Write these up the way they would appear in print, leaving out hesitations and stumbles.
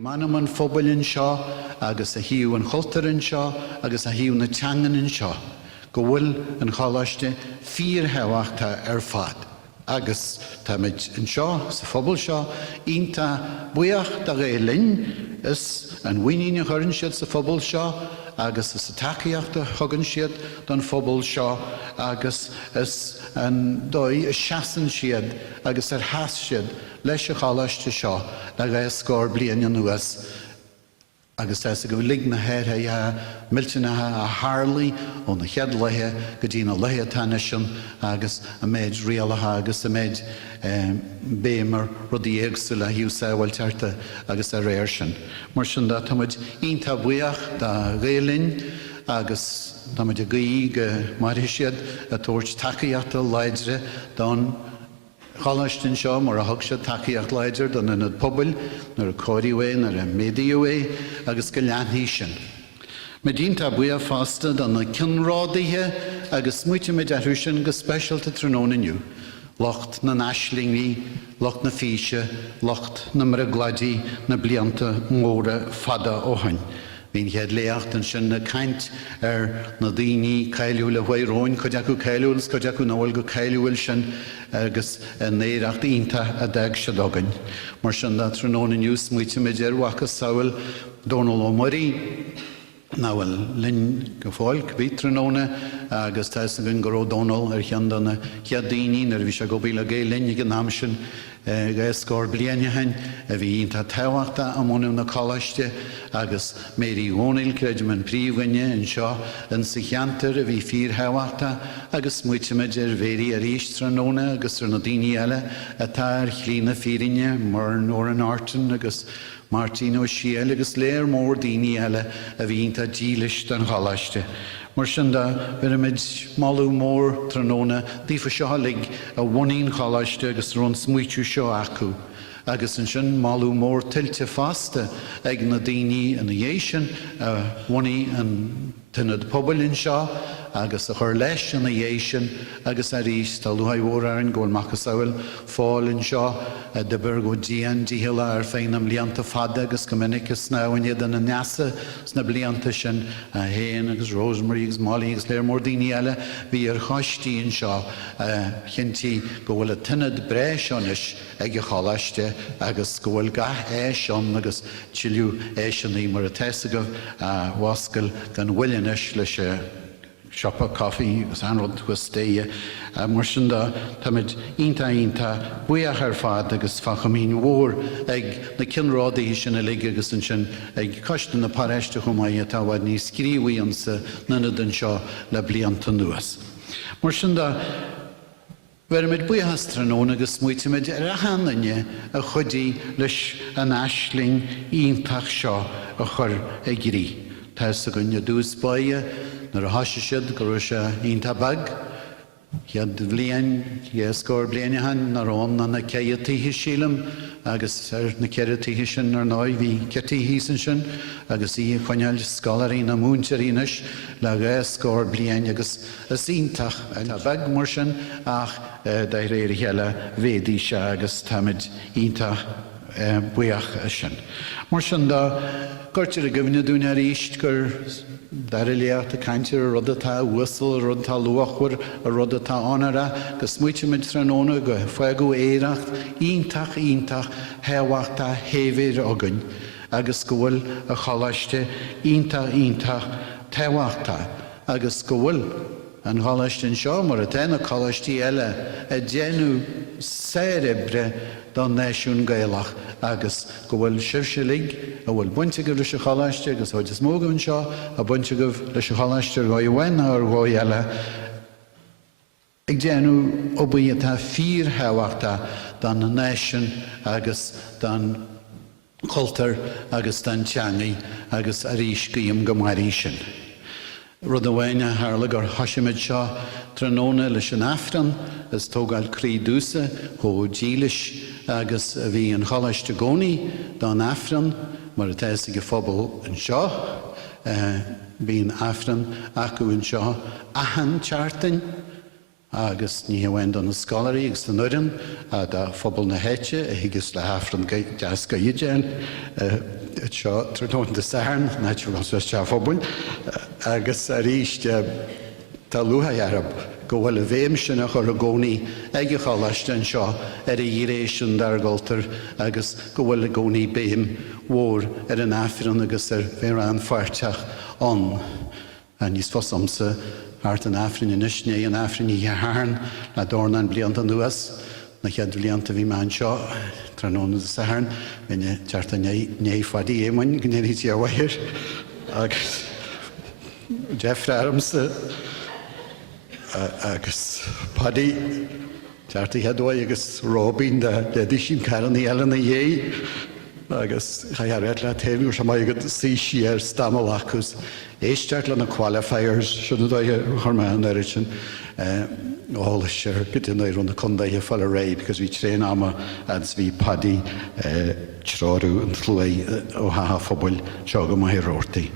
Manaman fóbalinn seo agus a hiú an chultarin seo agus a hiú na teanganin seo go bhfuil an choláiste fíor heabhachta ar fad. Agus tá mid an seo sa phobal seo ionta buíoch de ré linn is an bhaoinín a churann siad sa phobal seo agus is a tacaíochta thugann siad don phobal seo agus is an dói a seasan siad agus ar theas siad leis a choláiste seo le ré scór bliain an nuas. Agus tá go lig na héir a miltinathe a Harley ó na cheadlaithe go dtí na laithe tanisin agus a méid rialathe agus a méid bémar rudí éagsú le hiú sábhail tearta agus a réir sin. Mar sin dá táid ionta buíoch dá réalinn agus táid a gaí go maithí siad a tabhairt tacaíochta láidre don choláistin seo mar a thug sé tacaíocht láidir don ina pobal nar a cóiríhé nar a médiahé agus go leanthí sin. Me dínta buíoch fásta don na cinrádaithe agus muite me deithú sin go speisialta tróna inniu. Locht na naislingaí, locht na físe, locht na mar a gladí na blianta móra fada ó hain. Bhín chead léacht an sin na caint na daoine cailú le bhhaidhróin chuid acu cailúil, chuid acu nóil go cailúil sin agus néireacht ionta a deag se dogain. Mar sin na tróna inniu muite me dearhachas saoil Donal O'Murray náhfuil linn go fáil bhí tróna agus tá an go Donal ar chean donna cheadaoine ar bhí se go bhí le gé linn go náam sin go scór blianaithain a bhí ionta táhaachta am mna na choláiste agus Mary O'Neill creidir an príomhhaine an seo an sa cheantar a bhí fíor táhaachta agus muite me ar bhéirí a ríist tróna agus ar na daoine eile atá ar chlína fírinne mar nóir an átain agus Martin O'Shiel agus léir mór daoine eile a bhí ionta dílis an choláiste. Mar sin dá bhfuil malú mór tróna dífa seo lig a bhaíon choláiste agus rón smuitiú seo acu. Agus an sin malú mór tiltte fásta ag na daoine a na dhé sin a bhaí an tunad pobalinn seo agus a chur leis an na dhé sin agus a rís tá luhaidhór an ggóil machchas saoil fáilinn seo de bur go dían díhila ar féin am blianta fada agus go minic is snáhaine an na neasa sna blianta sin a héin agus Rosemary agus Molly agus léir mór daoine eile bhí ar chaistíonn seo chinnti go bhfuil a tunad bré seonis ag a choláiste agus go bhfuil gath é seán agus tiiliú é seanaí mar a teasa go wascail gan bhuiileanis leis Shoppa coffee agus anrod chuistéie mar sin dá táid ionta buíoch ar fad agus fachamín mhór ag na cinrádaí sin a lig agus an sin ag coiste na paréiste chumáid táhaid níos scríomhaíon sa nunad an seo le blianta nuas. Mar sin dá Vermid buíochas tróna agus muitiid ar a hananne a chudaí leis an aisling iontach seo a chur ag grí. Tá a gunne dús baie nar a hasise siad go raibh sé ionta bag, chead bbliain scór blianaithain narrán na na ceadtaithe sílam agus ar na ceadtaithe sin ar náid bhí ceadtaithe san sin agus í chuineáil scalarí na múntarínis le ré scór bliain agus is iontach a bag mar sin ach de réir heile bhédaí se agus táid iontach buíoch sin. Mar sin dá gortir a gomhine dún ar ríist gur dar léart a caintear a rudatá uasal a rudatá luachhar a rudatá anara gus muitiid tróna go foiú éireacht ionintach heabhachta hévéir agan agus go bhfuil a choláiste ionintach táhachta agus go bhfuil an choláistin seo mar a téna choláistí eile a déanú céirebre don náisiún Gaelach agus go bhfuil sibse lig a bhfuil buinte go leis a choláiste agus chuid is mógann seo a buinte go leis a choláiste go bhhain ar go eile ag déanú ó buí atá fíor heabhachta don na náisiún agus don cultar agus don teangaí agus a rís guím go marí sin. Rud a bhaine tharla gur thoisiimiid seo tróna leis an afran is tógáil crí dúsa ó dílis agus a bhí an choláiste gcónaí don afran mar a teasa go phobal an seo bhí an afran acu an seo ahan teartain agus ní bhain don na scalarí agus den nuireann a dá phobal na héite a higus le hafran deas go idéan seo tróna de sairn na go se fóbun agus a ríist tá luha arab go bhfuil a bhéim sinna chu a gcónaí ag chaiste an seo ar a dhéréis sin dargaltar agus go bhfuil a gcónaí béim mhór ar an áfrian agus ar bhéar an fuirteach an. A níos fosamsa hart an áfrin in isné an áfrin í háarn na dórna an blianta nuas na chead blianta bhí man seo tróna de sairn bhíine teartta néfadí émainn gnéirí tí a bhair agus Jeff Adamsa agus Paddy teartta headóid agus Robin de dí sin caran í eile na dhé agus chahead le taimú sem mai go sí siar stamachchus éisteart le na qualifiers sinna chumán ar sin ála seir go dtí éir na condaithe fall a ré, because bhí tréin ama as bhí Paddy tráú an thlé ó haha fphobal seo go mai róirtaí.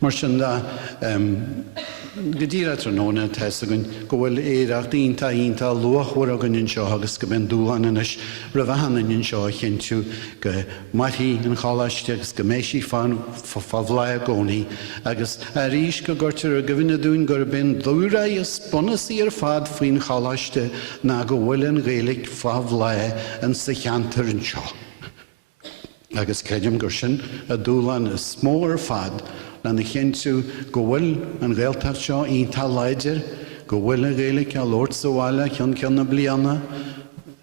Mar sin go dtíra tróna teessa gon go bhfuil éireacht ionta luachhuair a gon seo agus go ben dúlan inis rahhanan seo chinú go maithí an chálaiste agus go méisí fan fábhla a gcónaí agus a ríis go gurtar a go bhína dún gur ben dúra is bunaí ar fad faoin chálaiste ná go bhfuil an Gaeilge fábhla an sa cheantar an seo. Agus creidim gur sin a dúlan is smó ar fad na na chéintú go bhfuil an Gaeltacht seo ionta leidir, go bhfuil an Gaeilge a Lord sa bhaile ceanna bliana,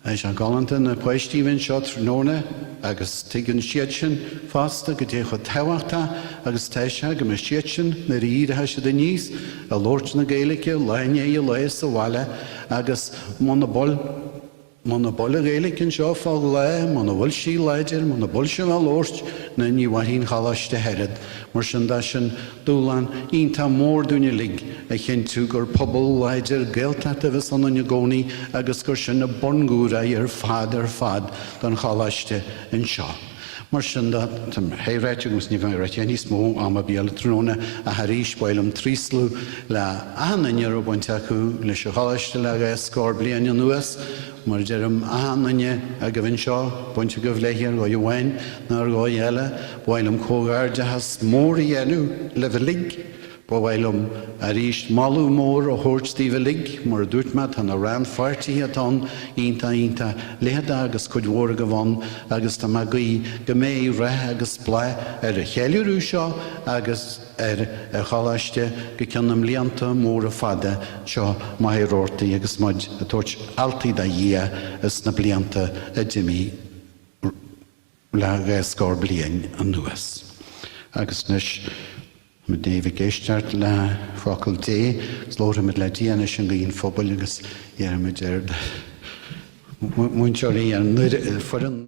is an galanta na poistíhann seo tróna agus tuigeann siad sin fásta go dtí chu táhachta agus teise go mar siad sin na ríirithe se de níos a Lord na Gaeilge leine i le sa bhaile agus mna bol a Gaeilge an seo fág le, mna bhfuil sí leidir, mna bol sin a Lord na níomhaín chalaiste head. Mar sin sin dúlan ionta mór dúine lig a chéintú gur pobl leidir Gaeltacht a bheits an na gcónaí agus gur sin na bongúra ar fad don chalaiste an seo. Mar sin héréite gus ní bhréite níos mó am a bíal tróna a haríis bailm tríslú le ahananaine ar bainte acu leis a chalaiste le scór bliana nuas, mar dearm ahananaine a go bhain seo bainte go bhléithir go bhhain nar go eile bailm cógáirde has mór i dhéanú le bhlig, bhfuilm a ríist malú mór ó thuirtí bhlig mar dúirtmat an a ran fartíí atá ionta léada agus chuidhór go bhain agus tá gaí go mé rathe agus blá ar a cheiliúrú seo agus ar a chalaiste go ceannam líanta mór a fada seo mairóirtaí agus muid a tuairt altaí a dhé is na blianta a Jimmy le scór bliain an nuas. Agus nes mit David géisteart le faculté, slóra mit le díana sin gaon phobal agus dhearmid ar muinteoirí an nuir foran